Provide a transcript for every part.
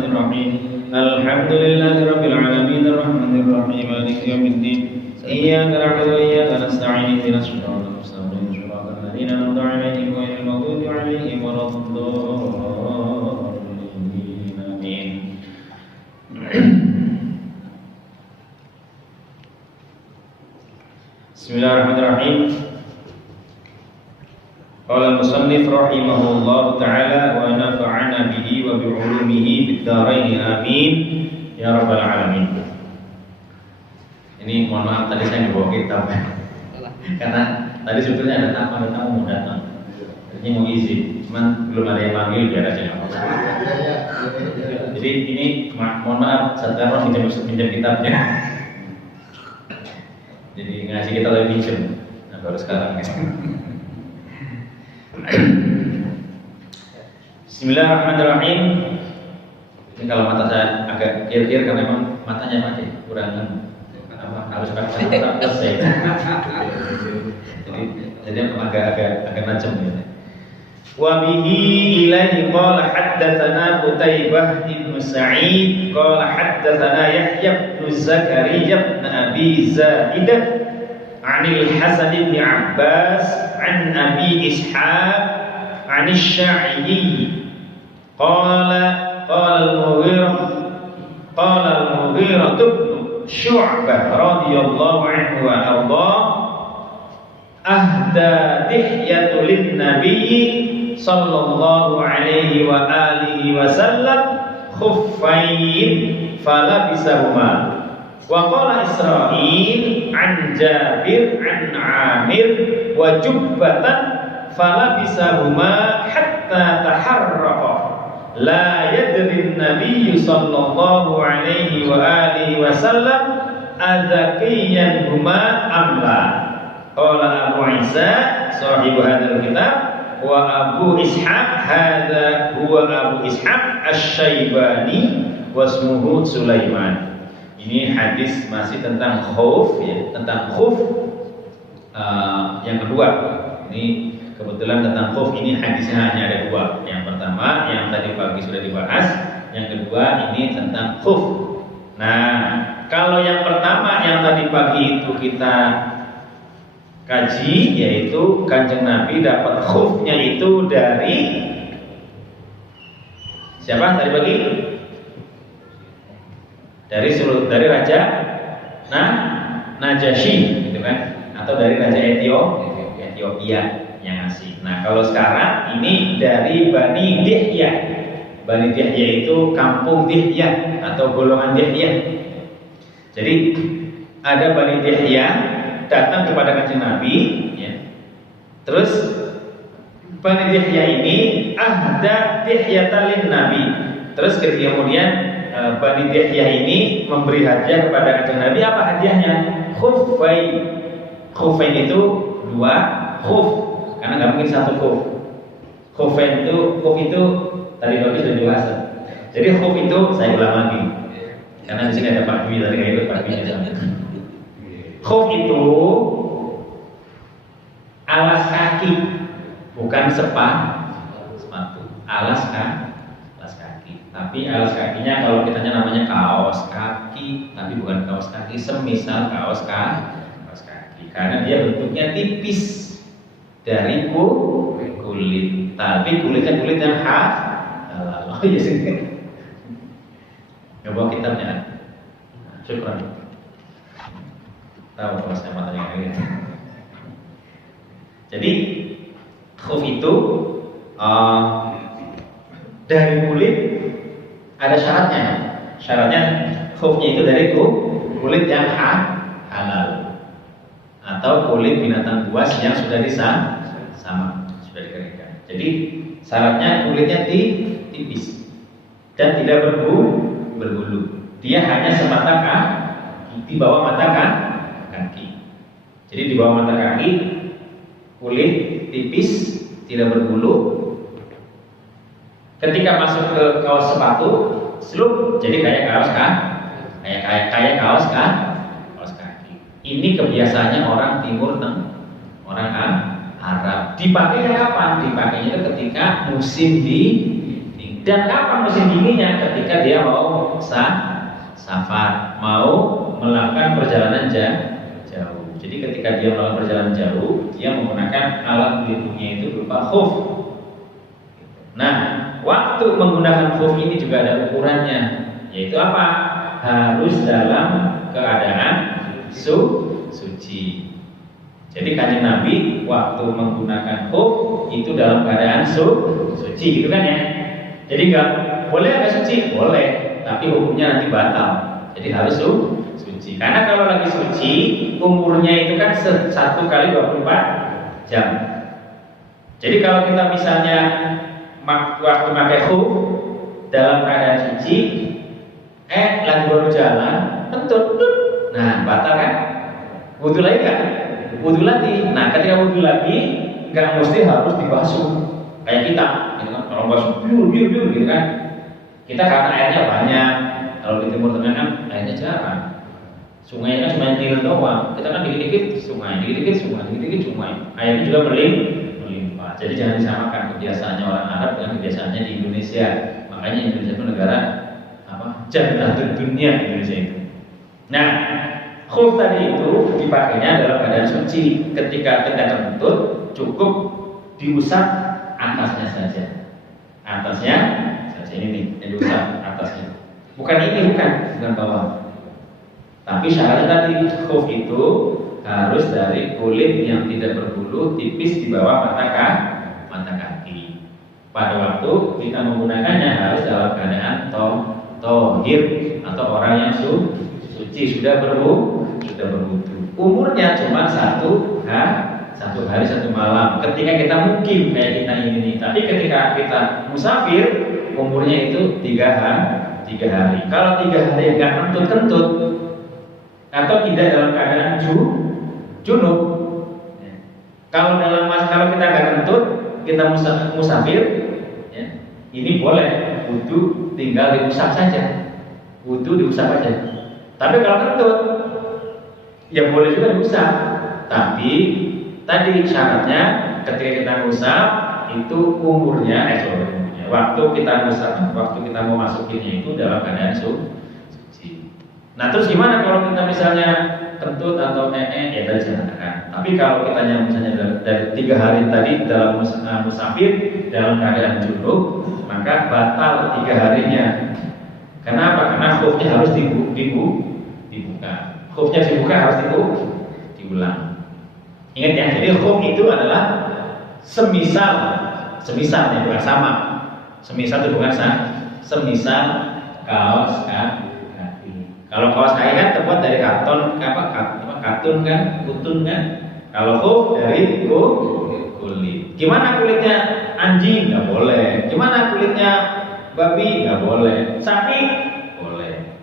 الرحمن الرحيم الحمد لله رب العالمين الرحمن الرحيم مالك يوم الدين إياك نعبد وإياك نستعين اهدنا الصراط المستقيم صراط الذين أنعمت عليهم غير المغضوب عليهم ولا الضالين آمين. Bismillahirrahmanirrahim. Qala al-musannif rahimahullahu ta'ala wa nafa'ana bihi wa bi'ulumihi fid dharain amin ya rabbal alamin. Ini mohon maaf tadi saya bawa kitab karena tadi sebetulnya ada tamu mau datang. Ini mau izin, cuman belum ada yang panggil biar aja. Jadi ini mohon maaf setelah pinjam kitabnya. Jadi ngaji kita lagi pinjam. Nah baru sekarang ya. Bismillahirrahmanirrahim. Ini kalau mata saya agak kir-kir karena memang matanya pakai kurang harus pakai selesai. Jadi agak najam ya. Wa bihi ilaihi qala haddatsana Qutaibah bin Sa'id qala haddatsana Yahya bin Zakaria bin Abi Zaidah 'anil Hasan bin Abbas 'an Abi Ishaq 'an Asy-Sya'bi qala al-Mughirah bin Syu'bah radhiyallahu anhu wa arda ahda dihyatu lin-nabiy sallallahu alaihi wa alihi wa sallam khuffain falabisahuma wa qala Israil an Jabir an Amir wa jubbatan falabisahuma hatta taharraqa la yadri an-nabiy sallallahu alaihi wa alihi wa sallam azakiyan huma amla. Qala Abu Isa sahibu hadzal kitab wa Abu Ishaq hadza huwa Abu Ishaq Asy-Syaibani wasmuhu Sulaiman. Ini hadis masih tentang khauf ya, tentang khauf yang kedua. Ini kebetulan tentang khauf ini hadisnya hanya ada dua. Yang pertama yang tadi pagi sudah dibahas, yang kedua ini tentang khauf. Nah, kalau yang pertama yang tadi pagi itu kita kaji, yaitu Kanjeng Nabi dapat khufnya itu dari siapa tadi pagi? Dari Raja Najasyi, gitu kan? Atau dari Raja Ethiopia yang ngasih. Nah, kalau sekarang ini dari Bani Dihyah. Bani Dihyah itu kampung Dihyah atau golongan Dihyah. Jadi ada Bani Dihyah datang kepada Kanjeng Nabi ya. Terus Bani Dihyah ini ahda dihyatan Nabi. Terus kemudian Bani Dihyah ini memberi hadiah kepada Kanjeng Nabi. Apa hadiahnya? Khuffain. Khuffain itu dua khuf, karena nggak mungkin satu khuf. Khuffain itu, khuf itu tadi pagi sudah dibahas. Jadi khuf itu saya ulang lagi. Karena di sini ada Pak Dwi tadi nggak ikut Pak Dwi di sana. Khuf itu alas kaki, bukan sepatu. Alas kaki. Tapi alas kakinya kalau kita namanya kaos kaki, tapi bukan kaos kaki, semisal kaos kaki. Karena dia bentuknya tipis dari kulit. Tapi kulitnya kulit yang halal. Oh iya sih. Coba kitabnya. Syukran. Tahu kalau saya matanya kayak gitu. Jadi khuf itu dari kulit ada syaratnya. Syaratnya khufnya itu dari kulit yang halal atau kulit binatang buas yang sudah sudah dikeringkan. Jadi syaratnya kulitnya tipis dan tidak berbulu. Dia hanya semata di bawah mata kaki. Jadi di bawah mata kaki kulit tipis, tidak berbulu. Ketika masuk ke kaos sepatu, slup jadi kayak kaos kayak kaos kaki. Ini kebiasaannya orang Timur orang Arab. Dipakainya kapan? Dipakainya ketika musim dingin. Dan kapan musim dinginnya? Ketika dia mau safar, mau melakukan perjalanan jauh. Jadi ketika dia melakukan perjalanan jauh, dia menggunakan alat pelindungnya itu berupa khuf. Nah, waktu menggunakan khuf ini juga ada ukurannya, yaitu apa? Harus dalam keadaan suci. Jadi Kanjeng Nabi waktu menggunakan khuf itu dalam keadaan suci, gitu kan ya? Jadi nggak boleh nggak suci, boleh, tapi hukumnya nanti batal. Jadi harus suci. Karena kalau lagi suci, umurnya itu kan 1 kali 24 jam. Jadi kalau kita misalnya waktu pakai khuf dalam keadaan suci, lagi baru jalan, kentut, nah batal kan? Wudu lagi kan? Wudu lagi. Nah ketika wudu lagi, nggak mesti harus dibasuh kayak kita, gitu kan? Kalau basuh biur gitu kan? Kita karena airnya banyak. Kalau di Timur Tengah kan airnya jarang. Sungainya kan cuma Nil doang. Kita kan dikit-dikit sungai, dikit-dikit sungai. Airnya juga melimpah. Jadi jangan disamakan kebiasaannya orang Arab dengan kebiasaannya di Indonesia. Makanya Indonesia itu negara Jannatul dunia Indonesia itu. Nah, khuf tadi itu dipakainya dalam keadaan suci. Ketika kita kentut, cukup diusap atasnya saja. Atasnya saja ini nih, yang diusap atasnya. Bukan bawah. Tapi syaratnya tadi khuf itu harus dari kulit yang tidak berbulu, tipis di bawah mata kaki. Pada waktu kita menggunakannya harus dalam keadaan tohir atau orang yang suci, sudah berwudu. Umurnya cuma 1 hari 1 malam. Ketika kita mukim kayak kita ini, tapi ketika kita musafir umurnya itu 3 hari. Kalau 3 hari nggak kentut atau tidak dalam keadaan junub. Kalau kita nggak kentut, kita musafir, ya, ini boleh wudu tinggal diusap saja. Wudu diusap aja. Tapi kalau kentut, ya boleh juga diusap. Tapi tadi syaratnya ketika kita ngusap itu umurnya, waktu kita ngusap, waktu kita mau masukinnya itu dalam keadaan suci. Nah terus gimana kalau kita misalnya kentut atau ya tadi saya katakan. Tapi kalau kita misalnya dari 3 hari tadi dalam musafir dalam keadaan junub, maka batal 3 harinya. Kenapa? Karena khufnya harus dibuka. Khufnya dibuka harus diulang. Ingat ya, jadi khuf itu adalah semisal ya, bukan sama. Semisal itu bukan semisal kaos kaki. Kalau kaos kaki kan terbuat dari katun kan, kutun kan. Kalau khuf dari kulit. Gimana kulitnya anjing? Nggak boleh. Gimana kulitnya babi? Nggak boleh. Sapi? Boleh.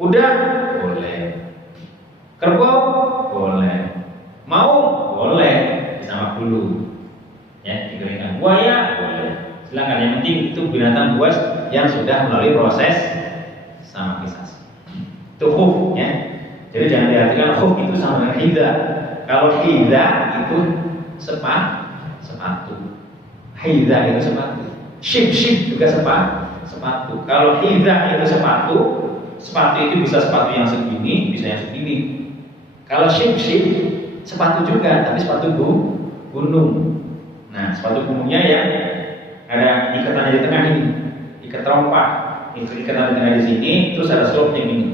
Kuda? Boleh. Kerbau? Boleh. Maung? Boleh. Sama bulu. Ya, dikeringkan. Buaya? Boleh. Silakan, yang penting itu binatang buas yang sudah melalui proses samakisasi. Itu khuf ya. Jadi jangan diartikan khuf itu sama dengan hidza. Kalau hidza itu sepatu. Hidza itu sepatu. Ship juga sepatu. Kalau hidza itu sepatu itu bisa sepatu yang segini, bisa yang segini. Kalau ship sepatu juga, tapi sepatu gunung. Nah, sepatu gunungnya yang ada ikatannya di tengah ini, ikat rompa. Itu ikatan di tengah di sini, terus ada slope yang ini.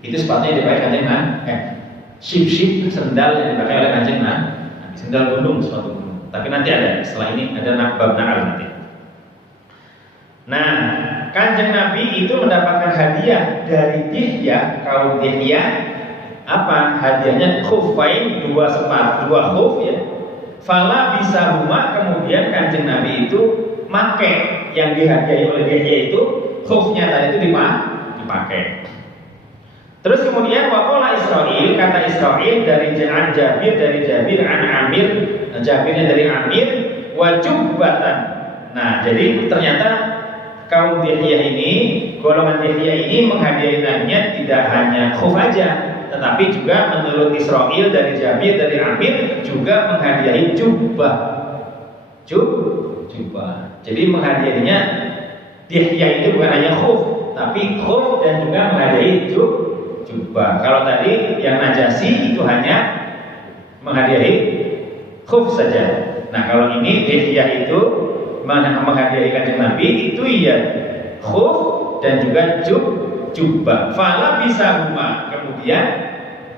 Itu sepatunya dipakai Kanjeng Nabi. Ship sendal yang dipakai oleh Kanjeng Nabi. Sendal gunung, sepatu gunung. Tapi nanti ada, setelah ini ada bab na'al nanti. Nah, Kanjeng Nabi itu mendapatkan hadiah dari Dihyah, kaum Dihyah. Apa hadiahnya? Khuffain, 2 sepatu, 2 khuf ya. Fala bisa rumah, kemudian Kanjeng Nabi itu make yang dihadiahi oleh Dihyah itu khufnya tadi itu dipakai. Terus kemudian waqala Israil, kata Israil dari Jabir an Amir, Jabirnya dari Amir wajubatan. Nah, jadi ternyata kaum Dihyah ini, golongan Dihyah ini menghadiahi nabinya tidak hanya khuf aja, tetapi juga menurut Israil dari Jabir dari Amir juga menghadiahi jubah. Jadi menghadiahinya dihya itu bukan hanya khuf, tapi khuf dan juga menghadiahi jubah. Kalau tadi yang najasi itu hanya menghadiahi khuf saja. Nah kalau ini dihya itu menghadiahi kanjeng Nabi itu ya khuf dan juga jubah. Fala bisa huma. Kemudian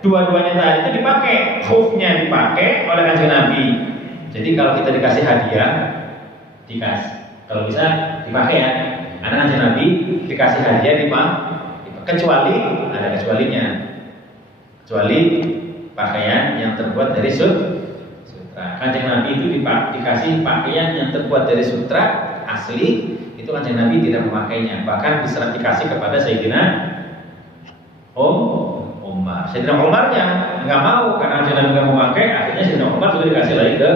dua-duanya tadi itu dipakai, khufnya dipakai oleh kanjeng Nabi. Jadi kalau kita dikasih hadiah, kalau bisa dipakai ya. Karena kanjeng Nabi dikasih hadiah kecuali ada kecualinya. Kecuali pakaian yang terbuat dari sutra. Kanjeng Nabi itu dikasih pakaian yang terbuat dari sutra asli, itu kanjeng Nabi tidak memakainya. Bahkan dikasih kepada Sayyidina Umar. Sayyidina Umar yang nggak mau karena kanjeng Nabi nggak memakai, akhirnya Sayyidina Umar juga dikasih lagi ke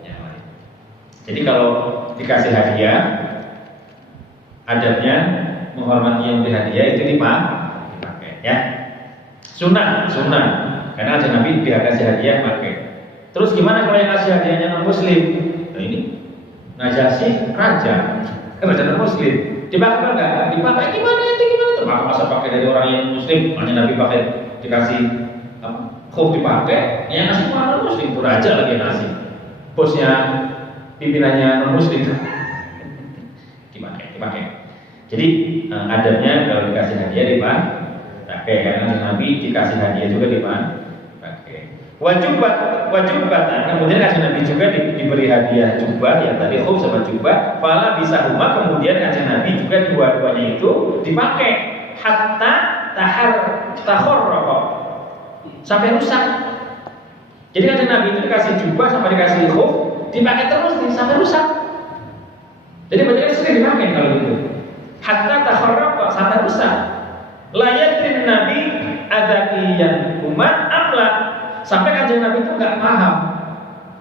yang lain. Jadi kalau dikasih hadiah, adabnya menghormati yang beri hadiah itu dipakai ya. Sunnah. Karena kanjeng Nabi dikasih hadiah pakai. Terus gimana kalau yang kasih hadiahnya non muslim? Nah ini Najasyi raja, raja non muslim. Dipakai enggak? Dipakai gimana itu? Masa pakai dari orang yang muslim? Kanjeng Nabi pakai dikasih khuf dipakai, yang ngasih orang non muslim itu raja lagi yang ngasih. Bosnya pimpinannya non muslim. dipakai. Jadi adabnya kalau dikasih hadiah dipakai, karena Nabi dikasih hadiah juga dipakai. Wajubatan. Kemudian kanjeng Nabi juga diberi hadiah jubah yang tadi khuf sama jubah. Fala bisa huma. Kemudian kanjeng Nabi juga dua-duanya itu dipakai hatta tahorroko sampai rusak. Jadi kanjeng Nabi itu dikasih jubah sama dikasih khuf dipakai terus sampai rusak. Jadi berarti sering dipakai kalau gitu. Hatta tahorroko sampai rusak. Layatrin Nabi adakiyan umat amla. Sampai kanjeng Nabi itu nggak paham,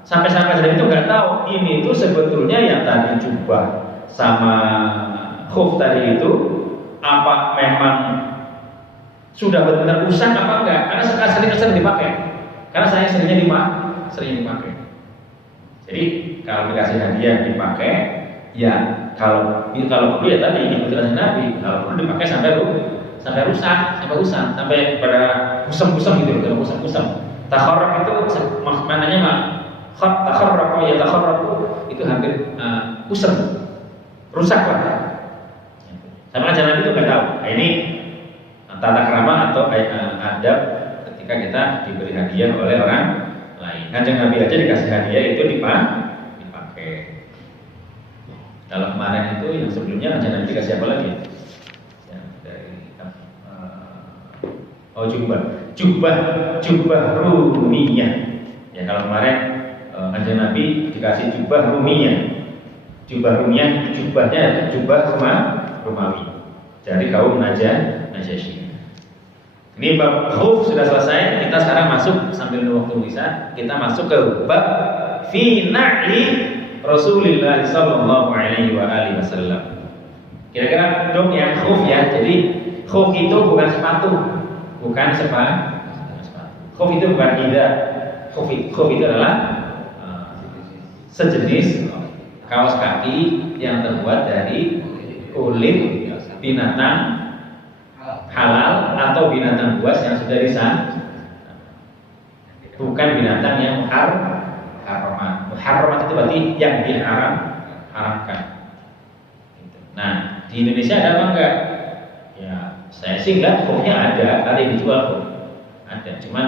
sampai kanjeng itu nggak tahu ini itu sebetulnya yang tadi jubah sama khuf tadi itu apa memang sudah benar-benar rusak apa enggak? Karena sering dipakai, karena saya seringnya dipakai. Jadi kalau dikasih hadiah dipakai, ya kalau perlu ya tadi ikuti kanjeng Nabi. Kalau perlu dipakai sampai rusak, sampai pada kusam-kusam gitu, kusam-kusam. Takharraq itu maknanya mah takharraq ya takharraq itu hampir kusam, rusak lah. Sama kanjeng Nabi itu nggak tahu. Nah, ini tata krama atau adab ketika kita diberi hadiah oleh orang lain. Kanjeng Nabi aja dikasih hadiah itu dipakai. Kalau kemarin itu yang sebelumnya kanjeng Nabi dikasih apa lagi? Jubah rumiyah. Ya kalau kemarin kanjeng Nabi dikasih jubah rumiyah. Jubahnya jubah Romawi dari kaum Najasyi. Ini bab khuf sudah selesai. Kita sekarang masuk sambil waktu bisa. Kita masuk ke bab fi na'li Rasulullah sallallahu alaihi wasallam. Kira-kira dong ya khuf ya. Jadi khuf itu bukan sepatu. Khuf itu bukan tidak. Khuf itu adalah sejenis kaos kaki yang terbuat dari kulit binatang halal atau binatang buas yang sudah disahkan. Bukan binatang yang haram itu berarti yang diharamkan. Nah di Indonesia ada apa enggak? Ya saya sih enggak, khufnya ada yang dijual kok. Ada, cuman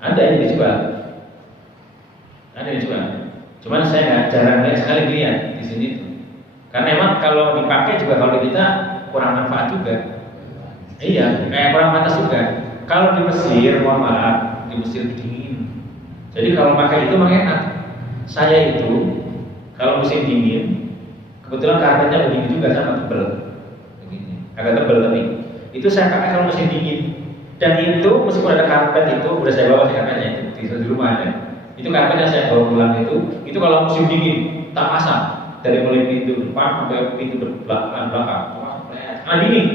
ada yang dijual. Cuman saya jarang sekali lihat di sini tuh. Karena emang kalau dipakai juga kalau kita kurang manfaat juga. Iya, kayak kurang pantas juga. Kalau di Mesir, mohon maaf, di Mesir dingin. Jadi kalau pakai itu memang enak. Saya itu kalau musim dingin, kebetulan karpetnya begini juga sama tebel. Begini, agak tebel tapi itu saya pakai kalau musim dingin. Dan itu meskipun ada karpet itu udah saya bawa karpetnya itu di rumah ada. Itu karpet yang saya bawa pulang itu kalau musim dingin tak pasang dari mulai pintu depan sampai pintu belakang. Dingin.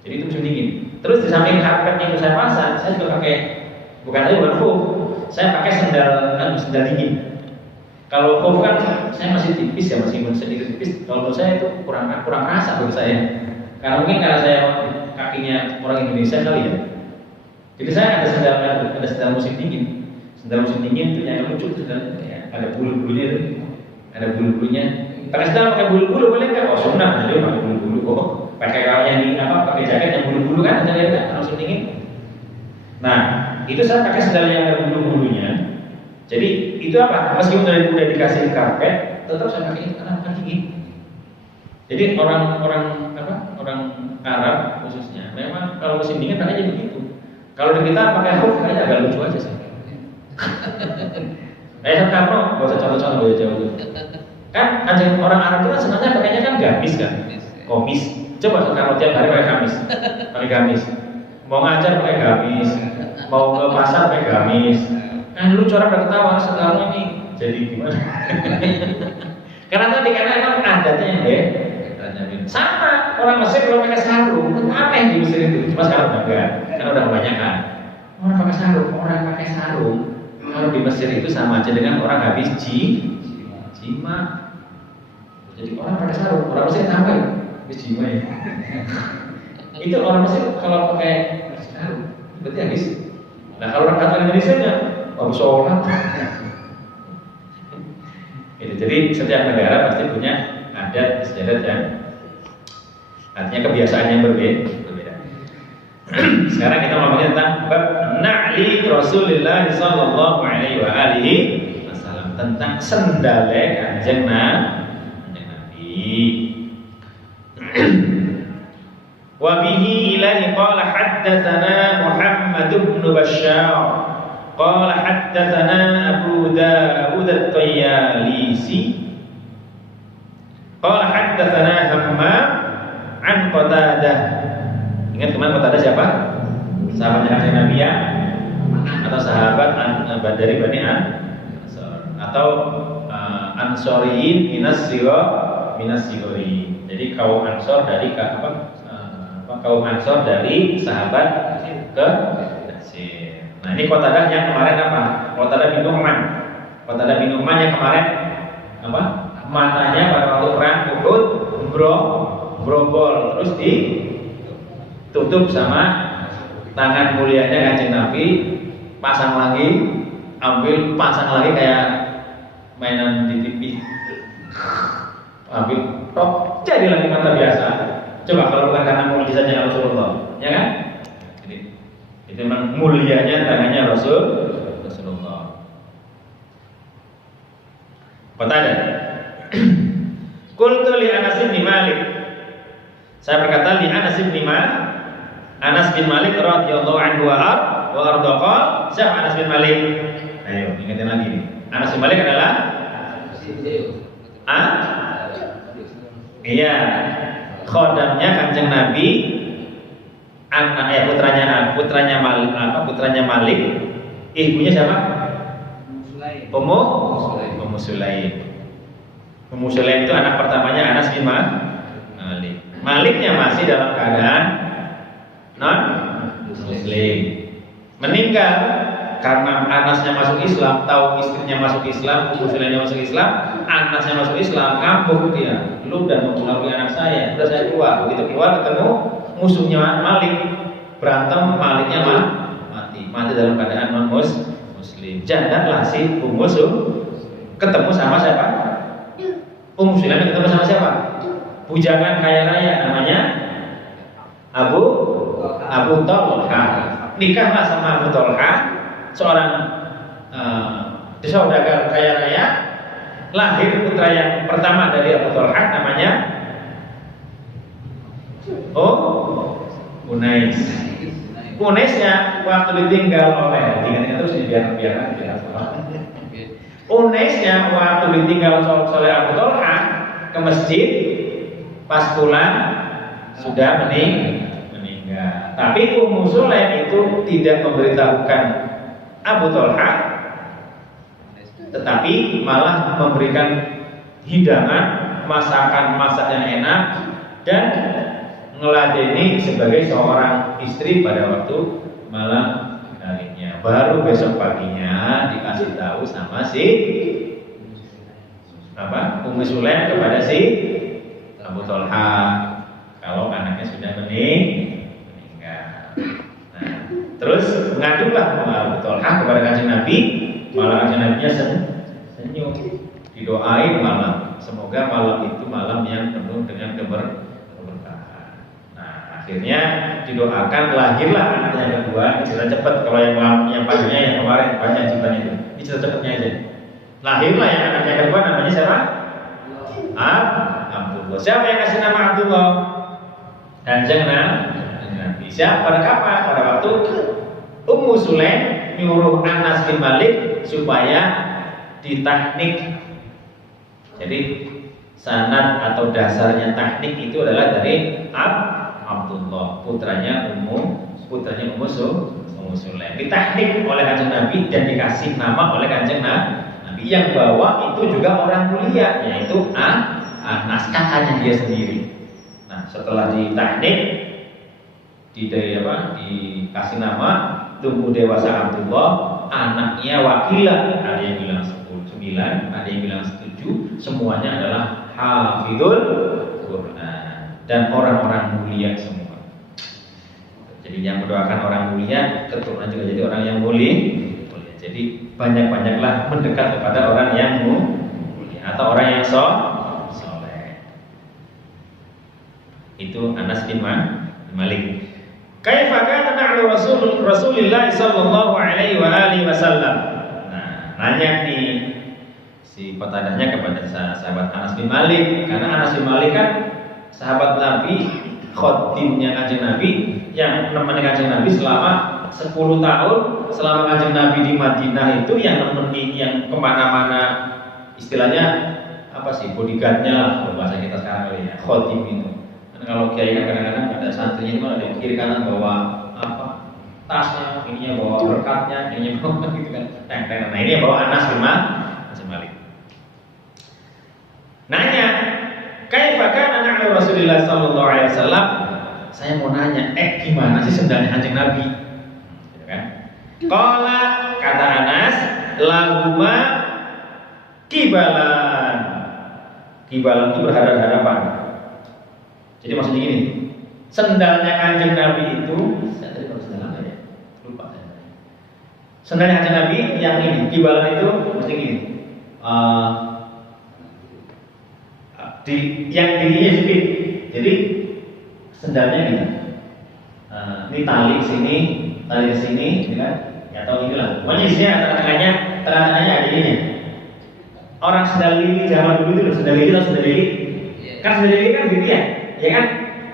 Jadi itu musim dingin. Terus di samping karpetnya itu saya pasang, saya juga pakai bukan khuf, saya pakai sendal dingin. Kalau khuf kan saya masih tipis ya, masih sedikit tipis. Kalau menurut saya itu kurang rasa menurut saya. Karena mungkin karena saya kakinya orang Indonesia kali ya. Jadi saya ada sendal musim dingin. Sendal musim dingin itu yang lucu itu ya, ada bulu-bulunya itu. Ada bulu-bulunya. Pakai sendal pakai bulu-bulu boleh nggak? Oh sunnah, jadi pakai bulu-bulu. Oh pakai kalau yang di apa? Pakai jaket yang bulu-bulu kan? Ada lihat kan musim dingin. Nah itu saya pakai sendal yang ada bulu-bulunya. Jadi itu apa? Meskipun udah dikasih karpet, tetap saya pakai itu karena dingin. Jadi orang Arab khususnya, memang kalau musim dingin pakainya begitu. Kalau di kita pakai khuf kayaknya agak lucu aja sih. Kayak kamu nggak usah contoh-contoh jauh tuh. Kan anjing orang Arab itu kan sebenarnya pakainya kan gamis kan, komis. Coba kalau tiap hari pakai gamis. Mau ngajar pakai gamis, mau ke pasar pakai gamis. Lu orang udah ketawa sekarang ini jadi gimana? Karena emang adatnya yang sama orang Mesir kalau pakai sarung aneh di Mesir itu. Cuma sekarang udah enggak, karena udah kebanyakan orang pakai sarung. Kalau di Mesir itu sama aja dengan orang habis jima. Jadi orang pakai sarung, orang Mesir sama ya, habis jima ya. Itu orang Mesir kalau pakai sarung berarti habis. Nah kalau orang Katolik Indonesia nya habis sholat. Itu jadi setiap negara pasti punya adat istiadat yang artinya kebiasaan yang berbeda. Sekarang kita ngomongin tentang bab na'li Rasulullah sallallahu alaihi wasallam, tentang sendale Kanjeng Nabi. Wa bihi ilahi qala haddatsana Muhammad bin Bashar qala haddatsana Abu Dawud at-Tayyalisi qala haddatsana Hammam an Qatadah. Ingat kemarin Qatadah siapa? Sahabatnya Kanjeng Nabi ya? Atau sahabat dari Bani Ansor atau Ansoriyin minas sigori. Jadi kaum Ansor dari kaum Ansor dari sahabat ke Nasir. Nah ini Qatadah yang kemarin apa? Qatadah bin Nu'man. Qatadah bin Nu'man yang kemarin apa? Matanya pada waktu perang Uhud brobol terus ditutup sama tangan mulianya Kanjeng Nabi, pasang lagi kayak mainan di TV. Ambil tok jadi lagi mata biasa. Coba kalau bukan karena mukjizatnya Rasulullah, ya kan? Jadi itu memang mulianya tangannya Rasulullah. Qatadah. Qultu li Anas bin Malik. Saya berkata li Anas bin Malik radhiyallahu anhu wa arda. Siapa Anas bin Malik? Ayo ingetin lagi nih. Anas bin Malik adalah iya, khodamnya Kanjeng Nabi, putranya Malik. Ibunya siapa? Ummu Sulaim. Ummu Sulaim itu anak pertamanya Anas bin Malik. Maliknya masih dalam keadaan non-muslim. Meninggal karena Anasnya masuk Islam, tahu istrinya masuk Islam, Ummu Sulaimnya masuk Islam, Anasnya masuk Islam, kambuh dia. Lu dan mempengaruhi anak saya, udah saya keluar. Begitu keluar ketemu musuhnya Malik, berantem, Maliknya mati dalam keadaan non-muslim. Janganlah si Ummu ketemu sama siapa? Ummu Sulaim ketemu sama siapa? Bujangan kaya raya namanya Abu Talha. Nikahlah sama Abu Talha, seorang saudagar kaya raya. Lahir putra yang pertama dari Abu Talha namanya Unais. Unaisnya waktu ditinggal oleh terus biar Unaisnya waktu ditinggal oleh Abu Talha ke masjid, pas pulang sudah meninggal. Tapi Ummu Sulaim itu tidak memberitahukan Abu Talha, tetapi malah memberikan hidangan, masakan yang enak dan ngeladeni sebagai seorang istri pada waktu malam harinya. Baru besok paginya dikasih tahu sama si Ummu Sulaim kepada si Abu Thalha kalau anaknya sudah meninggal. Nah, terus mengadulah Abu Thalha kepada Kanjeng Nabi, malah Kanjeng Nabinya senyum, didoain malam. Semoga malam itu malam yang penuh dengan keberkahan. Nah, akhirnya didoakan lahirlah anak yang kedua. Cerita cepat, kalau yang panjangnya yang kemarin panjang ceritanya itu. Ini cerita cepatnya aja. Lahirlah yang anak yang kedua, namanya siapa? Abdullah. Siapa yang kasih nama Abdullah? Kanjeng Nabi. Siapa? Pada kapan? Pada waktu Ummu Sulaim nyuruh Anas bin Malik supaya ditahnik. Jadi sanad atau dasarnya tahnik itu adalah dari Abdullah, putranya Ummu Sulaim. Ditahnik oleh Kanjeng Nabi dan dikasih nama oleh Kanjeng Nabi. Yang bawa itu juga orang mulia, yaitu Anas, kakaknya dia sendiri. Nah, setelah ditahnik, dikasih nama, tumbuh dewasa Abdullah, anaknya Wakilah, ada yang bilang 9, ada yang bilang 7, semuanya adalah hafidhul Quran dan orang-orang mulia semua. Jadi yang mendoakan orang mulia, keturunan juga jadi orang yang mulia. Jadi banyak-banyaklah mendekat kepada orang yang mulia atau orang yang soleh. Itu Anas bin Malik. Kaifa kana na'lu Rasulillah sallallahu alaihi wa alihi wasallam. Nah, nanya nih si petadahnya kepada sahabat Anas bin Malik, karena Anas bin Malik kan sahabat Nabi, khotimnya Kanjeng Nabi yang nemenin Kanjeng Nabi selama 10 tahun. Selama Kanjeng Nabi di Madinah itu yang nemenin, yang kemana-mana, istilahnya apa sih, bodyguardnya lah kalau bahasa kita sekarang kali ya, khotim itu. Karena kalau kiai kan kadang-kadang ada santrinya itu ada kiri kanan bawa tasnya, ininya bawa berkatnya, ininya bawa gitu kan. Nah ini yang bawa Anas bin Malik. Nanya, kaifa kana na'lu Rasulillah sallallahu alaihi wasallam? Saya mau nanya, gimana sih sendalnya Kanjeng Nabi? Gitu kan? Qala, kata Anas, lahuma kibalan. Kibalan itu berhadapan-hadapan. Jadi maksudnya gini, sendalnya Kanjeng Nabi itu, saya tadi kalau sendal apa ya? Lupa saya. Sendalnya Kanjeng Nabi yang ini, kibalan itu mesti gini. Yang dirinya sempit. Jadi sendalnya gini. Ini tali sini, tali ke sini, gitu kan? Ya tahu itulah. Pokoknya di sini tengah-tengahnya ada ininya. Orang sendal lili zaman dulu itu loh, sendal lili atau sendal lili? Kan sendal lili kan gitu ya kan?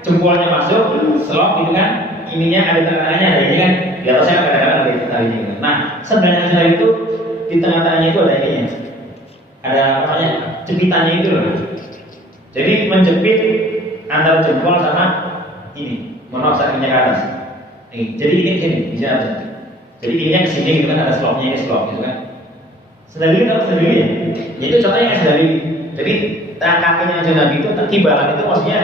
Jempolnya masuk, selok gitu kan? Ininya ada tengah-tengahnya, ada ini kan? Di atasnya kadang-kadang ada tali ini. Nah, sendal itu di tengah-tengahnya itu ada ininya. Ada apa namanya? Jepitannya itu loh. Jadi menjepit antara jempol sama ini, menolak kakinya ke atas. Jadi ini gini, bisa. Jadi ininya ke sini gitu kan, ada slopnya, ini slop gitu kan. Sendal lili atau sendal lili ya? Itu contohnya yang sendal lili. Jadi kakinya Kanjeng Nabi itu kibalan itu maksudnya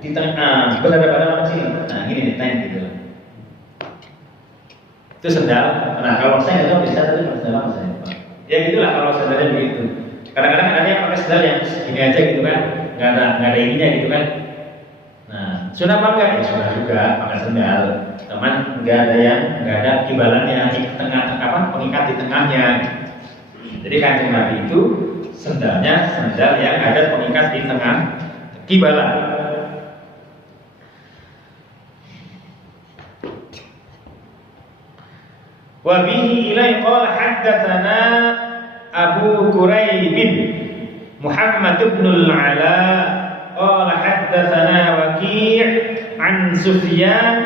di tengah, berhadapan sama sini. Nah gini nih, tank gitu. Itu sendal. Nah kalau saya nggak tahu bisa tapi sendal apa saya? Ya gitulah kalau sendalnya begitu. Kadang-kadang ada yang pakai sendal yang gini aja gitu kan, nggak ada ininya gitu kan. Nah, sunnah apa enggak? Ya sunnah juga pakai sendal. Teman nggak ada kibalannya di tengah pengikat di tengahnya. Jadi Kanjeng Nabi itu sendalnya sendal yang ada pengikat di tengah kibalan. Wa bihi ilai qala haddatsana Abu Quraib Muhammad ibn al-Ala qala haddatsana Waqi' an Sufyan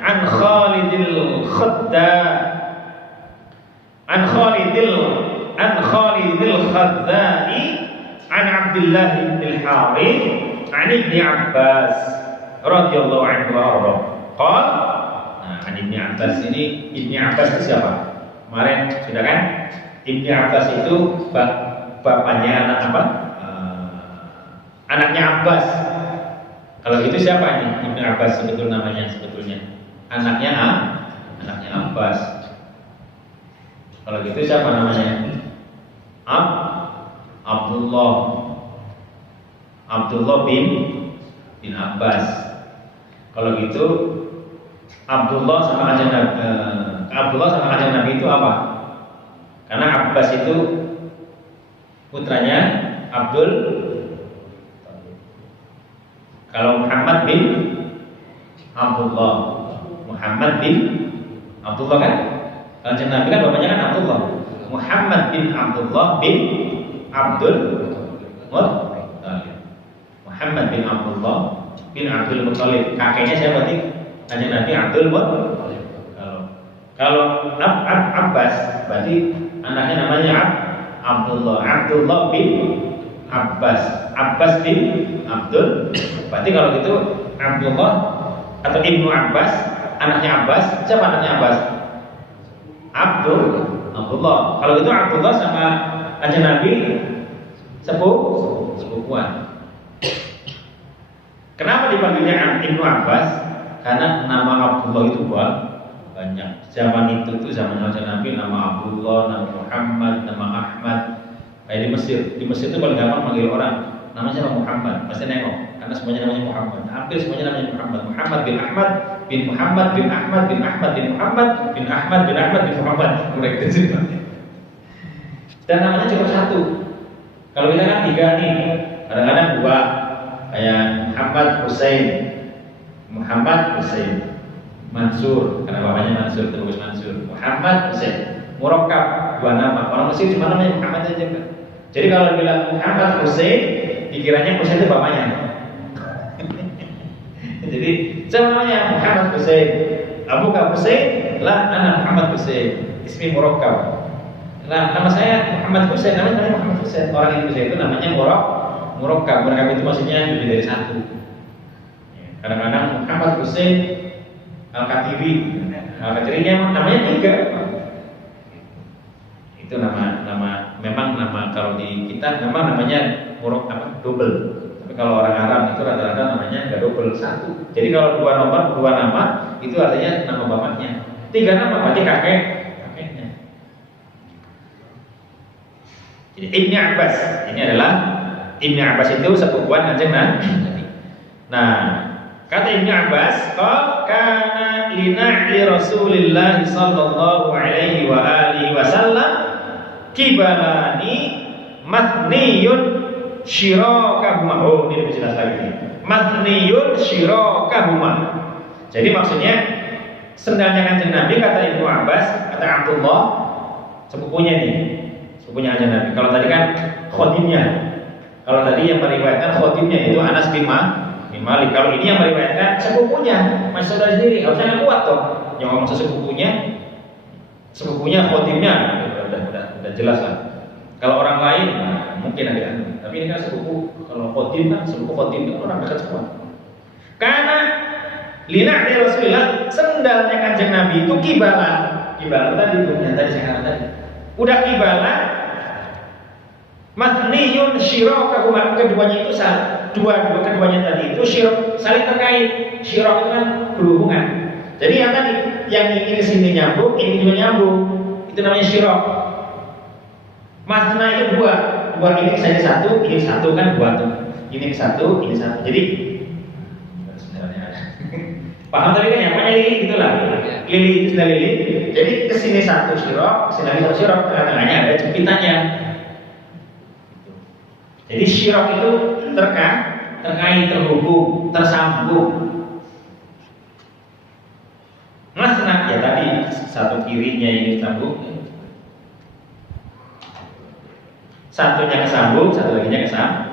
an Khalid al-Khadda an Khalid al-Khadda'i an Abdullah bin al-Harith an Ibn Abbas radhiyallahu anhu wa arda. Qala, nah, an Ibn Abbas ini, Ibn Abbas itu siapa? Kemarin sudah kan? Ibn Abbas itu bapaknya anak apa? Anaknya Abbas. Kalau itu siapa ini? Ibn Abbas sebetulnya. Anaknya Abbas. Kalau gitu siapa namanya? Abdullah Abdullah bin Abbas. Kalau gitu Abdullah sama kanjeng Nabi itu apa? Karena Abbas itu putranya Abdul. Kalau Muhammad bin Abdullah, Muhammad bin Abdullah kan? Kanjeng Nabi kan bapaknya kan Abdullah. Muhammad bin Abdullah bin Abdul Muttalib. Muhammad bin Abdullah bin Abdul Muttalib. Kakeknya siapa berarti? Kanjeng Nabi Abdul Muttalib. Kalau Abbas berarti anaknya namanya Abdullah. Abdullah bin Abbas. Abbas bin Abdul. Berarti kalau gitu Abdullah atau Ibnu Abbas, anaknya Abbas. Siapa anaknya Abbas? Abdullah. Kalau gitu Abdullah sama kanjeng Nabi sepupuan. Kenapa dipanggilnya Ibnu Abbas? Karena nama Abdullah itu banyak. Zaman itu tuh zaman kanjeng Nabi nama Abdullah, nama Muhammad, nama Ahmad. Kayak di Mesir itu paling gampang manggil orang namanya siapa? Muhammad. Pasti nengok karena semuanya namanya Muhammad. Hampir semuanya namanya Muhammad. Muhammad bin Ahmad bin Muhammad bin Ahmad bin Ahmad bin Muhammad bin Ahmad bin Ahmad bin Muhammad. Mereka itu dan namanya cuma satu. Kalau kita kan tiga nih, kadang-kadang dua, kayak Muhammad Hussein, Mansur, karena bapaknya Mansur, terus Mansur, Muhammad Hussein, murakkab, dua nama. Orang Mesir cuma namanya Muhammad aja kan. Jadi kalau bilang Muhammad Hussein, dikiranya Hussein itu bapaknya. Jadi namanya Muhammad Hussein, Abu Hussein, lah anak Muhammad Hussein, ismi murakkab. Nah, nama saya Muhammad Hussein, namanya Muhammad Hussein. Orang Indonesia itu namanya murakkab. Murakkab itu maksudnya lebih dari satu. Kadang-kadang Muhammad Hussein Al-Qatiri. Al-Qatirinya namanya tiga. Itu nama memang nama kalau di kita memang namanya double. Tapi kalau orang Arab itu rata-rata namanya nggak double, satu. Jadi kalau dua nama itu artinya nama bapaknya. Tiga nama berarti kakeknya. Jadi Ibnu Abbas ini adalah Ibnu Abbas itu sepupuan kanjeng Nabi. Nah, kata Ibnu Abbas, kana li Rasulillah sallallahu alaihi wa alihi wasallam kibalani mathniyun shirakahuma. Oh, ini lebih jelas lagi. Mathniyun shirakahuma. Jadi maksudnya sendalnya kanjeng Nabi, kata Ibnu Abbas, kata Abdullah, sepupunya nih. Sepupunya kanjeng Nabi. Kalau tadi kan khodimnya. Kalau tadi yang meriwayatkan khodimnya itu Anas bin Malik. Kalau ini yang meriwayatkan sepupunya, masih saudara sendiri. Harusnya kuat toh. Yang ngomong sepupunya khodimnya, udah jelas lah. Kalau orang lain mungkin ada, tapi ini kan sepupu. Kalau khodim kan sepupu khodim itu orang dekat semua. Karena lina dari Rasulullah, sendalnya kanjeng Nabi itu kibalan tadi itu yang tadi saya katakan tadi. Udah kibalan, mathniyun shirakahuma, keduanya itu keduanya tadi itu saling terkait. Shirak itu kan berhubungan. Jadi yang tadi yang ini sini nyambung, ini juga nyambung. Itu namanya shirak. Mathna itu dua ini saja satu, ini satu kan dua tuh. Ini satu, ini satu. Jadi paham tadi kan yang namanya lili itulah. Lili itu sudah lili. Jadi kesini satu shirak, kesini lagi satu shirak, tengah-tengahnya ada jempitannya. Jadi shirak itu terkait, terhubung, tersambung. Masna ya tadi satu kirinya ini sambung, satunya kesambung, satu laginya kesambung.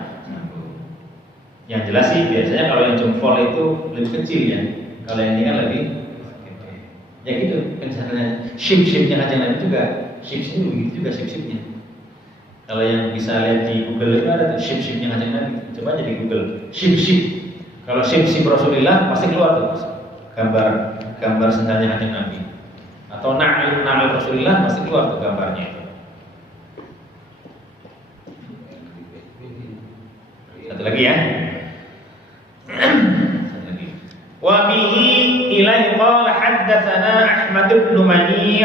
Yang jelas sih biasanya kalau yang jempol itu lebih kecil ya. Kalau yang ini kan lebih gede. Ya gitu misalnya ship-shipnya kanjeng Nabi juga, ship-ship begitu juga ship-shipnya. Kalau yang bisa lihat di Google itu ada tuh ship-shipnya kanjeng Nabi. Coba aja di Google ship-ship. Kalau ship-ship Rasulullah pasti keluar tuh gambar sendalnya kanjeng Nabi. Atau na'il Rasulullah pasti keluar tuh gambarnya itu. Satu lagi ya. Wa bihi ilaihi qala haddatsana Ahmad bin Mani'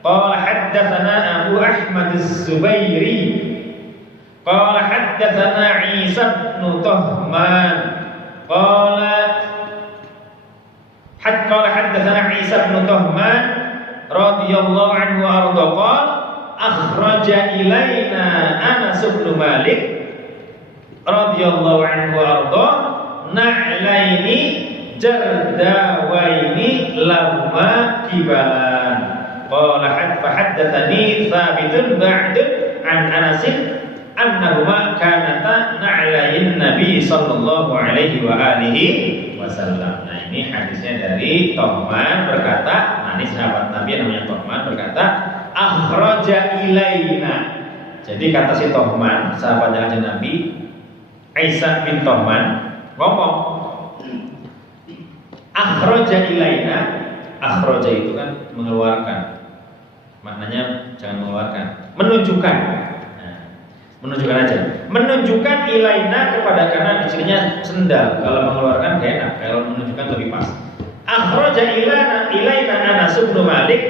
qala haddatsana Abu Ahmad Az-Zubairi Qala haddatsana Isa bin Tuhman qala haddatsana Isa bin Tuhman radhiyallahu anhu arda qala akhraja ilaina Anas bin Malik radhiyallahu anhu arda na'laini jardawaini lahuma kibalan qala haddatsani Thabitun ba'du an Anas annahuma kanata na'lain Nabi sallallahu alaihi wa alihi wasallam. Nah, ini hadisnya dari Tuhman berkata, nah ini sahabat Nabi namanya Tuhman berkata, akhraja ilaina. Jadi kata si Tuhman, sahabat kanjeng Nabi Isa bin Tuhman ngomong, akhraja ilaina. Akhraja itu kan mengeluarkan. Maknanya jangan mengeluarkan, menunjukkan. Menunjukkan aja, menunjukkan ilaina kepada, karena istrinya sendal. Kalau mengeluarkan gak enak, kalau menunjukkan lebih pas. Akhraja ilaina Anas bin Malik.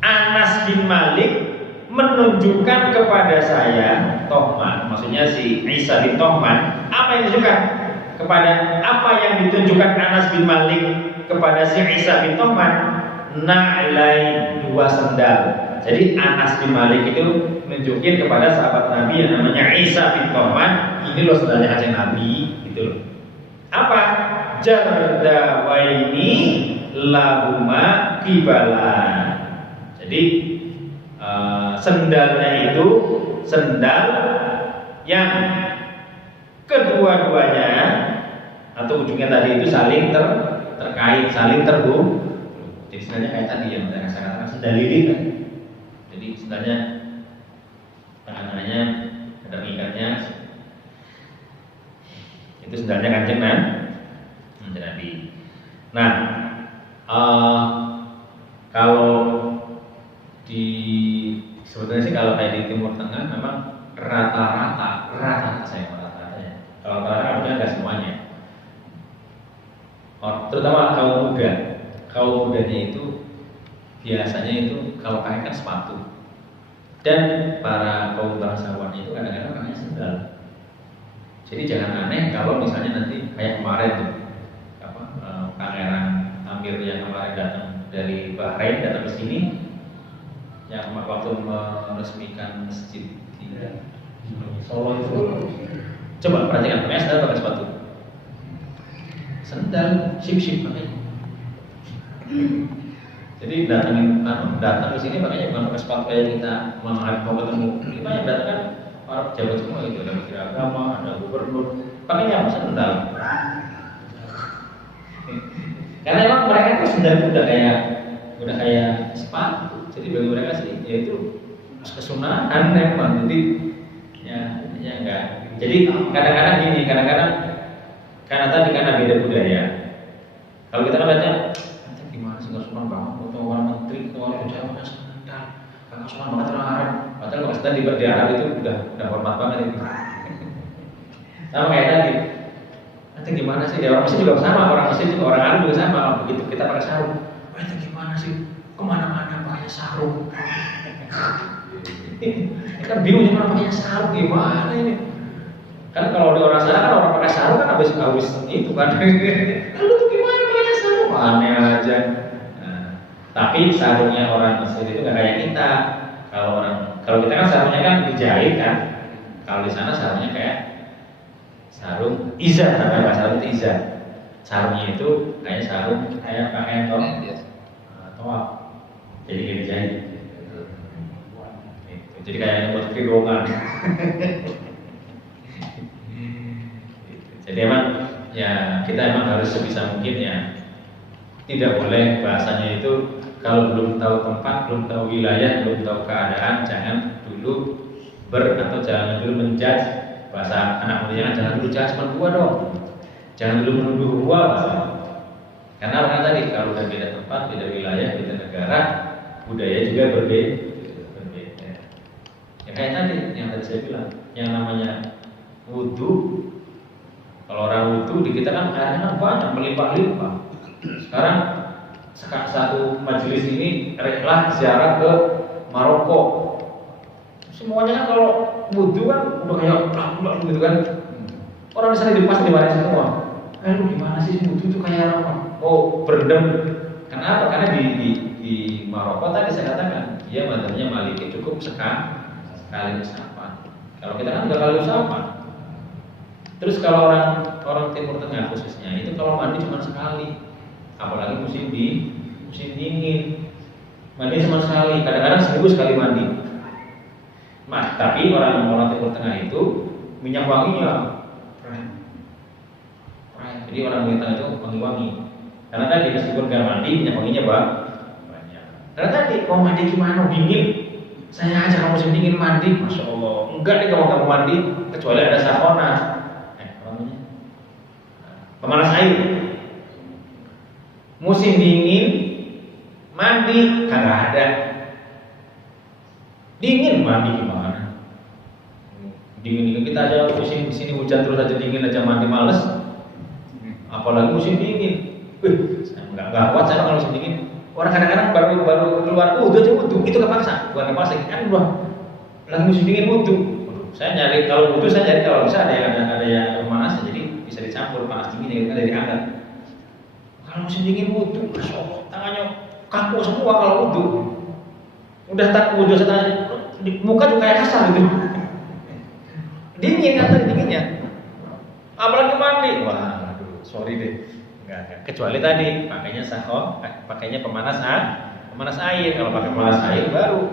Anas bin Malik menunjukkan kepada saya, Tuhman, maksudnya si Isa bin Tuhman, apa yang ditunjukkan kepada, apa yang ditunjukkan Anas bin Malik kepada si Isa bin Tuhman? Na'lai, dua sendal. Jadi Anas bin Malik itu nunjukin kepada sahabat Nabi yang namanya Isa bin Tuhman, ini loh sendalnya kanjeng Nabi, gitu loh. Apa? Jardawaini lahuma kibalan. Jadi sendalnya itu sendal yang kedua-duanya atau ujungnya tadi itu saling terkait, saling terhubung. Jadi sendalnya kayak tadi yang saya katakan sendal lilit kan. Jadi sendalnya tangannya ada ikatnya, itu sendalnya kanjeng Nabi. Nah, kalau di sebetulnya sih kalau kayak di Timur Tengah memang rata-rata saya rata-ratanya. Kalau rata-rata nggak semuanya. Terutama kaum mudanya itu biasanya itu kalau pakai kan sepatu. Dan para kaum bangsawan itu kadang-kadang pakai sendal. Jadi jangan aneh kalau misalnya nanti kayak kemarin tuh Pangeran Amir yang kemarin datang dari Bahrain datang ke sini, yang waktu meresmikan masjid di Solo itu, coba perhatikan pakai sendal pakai sepatu, sendal sip pakai. Jadi datang ke sini makanya bukan pakai sepatu kayak kita mau ketemu. Kita yang datang kan para pejabat semua itu, ada menteri agama, ada gubernur, pakainya sendal. Karena emang mereka itu sendal itu udah kayak sepatu. Jadi bagi mereka sih ya itu kesunahan memang. Jadi ya enggak. Jadi kadang-kadang gini, karena tadi karena beda budaya. Kalau kita kan baca gimana sih nggak sunnah banget, atau orang menteri, atau orang pejabat pakai sandal, nggak sunnah banget orang Arab. Padahal kalau kita di Arab itu udah hormat banget itu. Sama kayak tadi. Nanti gimana sih? Ya orang Mesir juga sama, orang Mesir juga orang Arab juga sama. Begitu kita pakai sarung, wah itu gimana sih? Kemana-mana pakai sarung. Kan bingung gimana pakai sarung gimana ini? Kan kalau di orang sana kan orang pakai sarung kan habis itu kan. Lalu tuh gimana pakai sarung? Aneh aja. Nah, tapi sarungnya orang Mesir itu nggak kayak kita. Kalau kita kan sarungnya kan dijahit kan. Kalau di sana sarungnya kayak sarung izar, namanya sarung itu izar. Sarungnya itu kayak sarung kayak pakaian toa. Jadi kayak dijahit. Jadi kayak buat kerudungan. Jadi emang ya kita emang harus sebisa mungkin ya tidak boleh bahasanya itu kalau belum tahu tempat, belum tahu wilayah, belum tahu keadaan, jangan dulu atau jangan dulu menjudge. Bahasa anak muda jangan dulu judge gua dong. Jangan dulu menuduh gua bahasa. Karena orang tadi kalau udah beda tempat, beda wilayah, beda negara, budaya juga berbeda. Ya kayak tadi yang tadi saya bilang, yang namanya wudu. Kalau orang wudu di kita kan airnya banyak, melimpah-limpah. Sekarang satu majelis ini rela ziarah ke Maroko. Semuanya kan kalau wudhu kan udah kayak plak gitu kan. Orang di sana di pas dimarahin semua. Lu gimana sih wudhu itu kayak apa? Oh berendam. Kenapa? Karena di Maroko tadi saya katakan dia mazhabnya Maliki cukup sekali usapan. Kalau kita kan 2 kali usapan. Terus kalau orang Timur Tengah khususnya itu kalau mandi cuma sekali, apalagi musim dingin, mandi cuma sekali, kadang-kadang seminggu sekali mandi. Nah, tapi orang Timur Tengah itu minyak wanginya, jadi orang Tengah itu wangi-wangi. Karena tadi meskipun gak mandi, minyak wanginya banyak. Karena tadi mau mandi gimana? Dingin. Saya ajak kamu musim dingin mandi, masya Allah. Enggak nih kalau kamu mandi, kecuali ada sakona. Pemanas air. Musim dingin mandi kagak ada. Dingin mandi gimana? Dingin kita aja musim di sini hujan terus aja dingin aja mandi males. Apalagi musim dingin. Enggak kuat saya kalau musim dingin. Orang kadang-kadang baru keluar wudhu itu kepaksa, bukan kepaksa kan lagi musim dingin wudhu. Saya nyari kalau wudhu saya nyari kalau bisa ada yang pemanas jadi bisa dicampur panas dingin yang dari angkat. Kalau musim dingin wudhu, masya Allah tangannya kaku semua kalau wudhu. Udah tak wudhu setengah di muka juga kayak kasar gitu. Dingin kan dinginnya. Apalagi mandi, wah, aduh, sorry deh. Enggak. Kecuali tadi pakainya pakainya pemanas air. Kalau pakai pemanas air baru.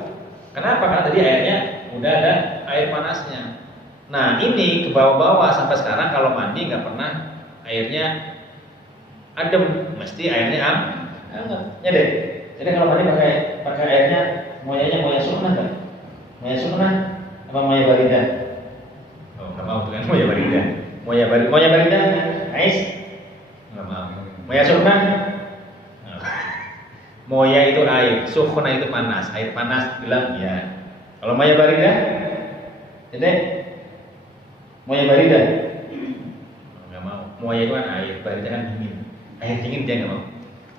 Kenapa? Karena tadi airnya udah ada air panasnya. Nah ini ke bawah-bawah sampai sekarang kalau mandi nggak pernah airnya adem, mesti airnya hangat. Ya deh. Jadi kalau mandi pakai airnya moya sunnah kan? Moya sunnah apa moya barida? Oh nggak mau dengan moya barida. Moya barida, Ais. Nggak mau. Moya sunnah. Moya itu air, sukhna itu panas, air panas bilang ya. Kalau moya barida, jadi moya barida nggak mau. Moya itu kan air, barida kan dingin. Air dingin dia nggak mau.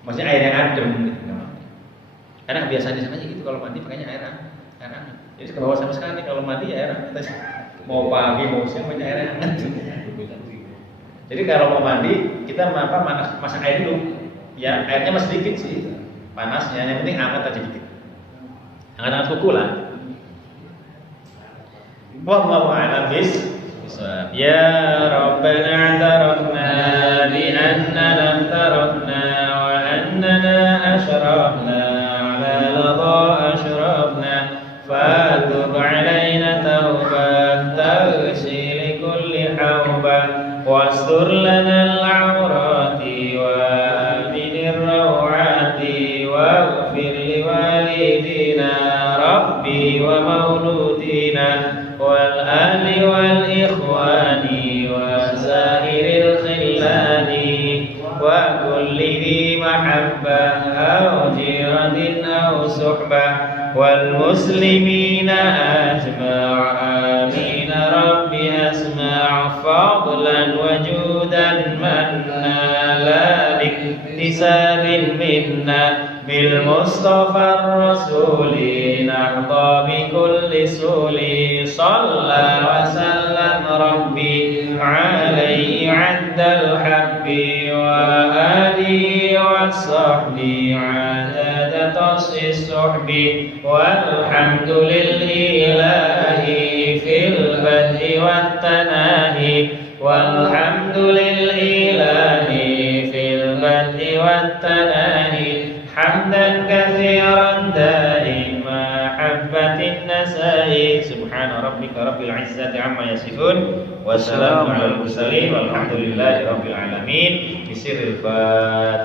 Maksudnya air yang adem gitu nggak mau. Karena kebiasaan di sana gitu kalau mandi pakainya air hangat. Jadi ke bawah sama sekali kalau mandi ya air hangat. Mau pagi mau siang pakai air hangat. Jadi kalau mau mandi kita masak air dulu. Ya airnya masih sedikit sih panasnya, yang penting hangat aja dikit. Hangat kuku lah. Wallahu a'lam bishawab. Ya Rabbana i'tarafna bi annana i'tarafna wa annana ashrafna ala ladha ashrafna fatub alaina tawbah taghshi li kulli hawbah wastur lana al-awrati wa aminir rawati waghfir li walidina rabbi wa mauludina wal ahli wal ikhwani wa sahiril khillani wa kulli dhi mahabbah aw jiratin aw suhbah wal muslimina ajma' amin rabbi asma' fadlan wa judan manna la biktisabin minna bil mustafa rasuli nahda bi kulli suli salla wa sallam rabbi alaihi addal habbi wa alihi wa sahbihi adada tasis suhbi walhamdulillahi fil badhi wat tanahi walhamdulillahi fil badhi wat tanahi hamdan katsiran daima habbatin nasai subhana rabbika rabbil izzati amma yasifun wa salamun alal mursalin walhamdulillahi rabbil alamin bisirril fatihah.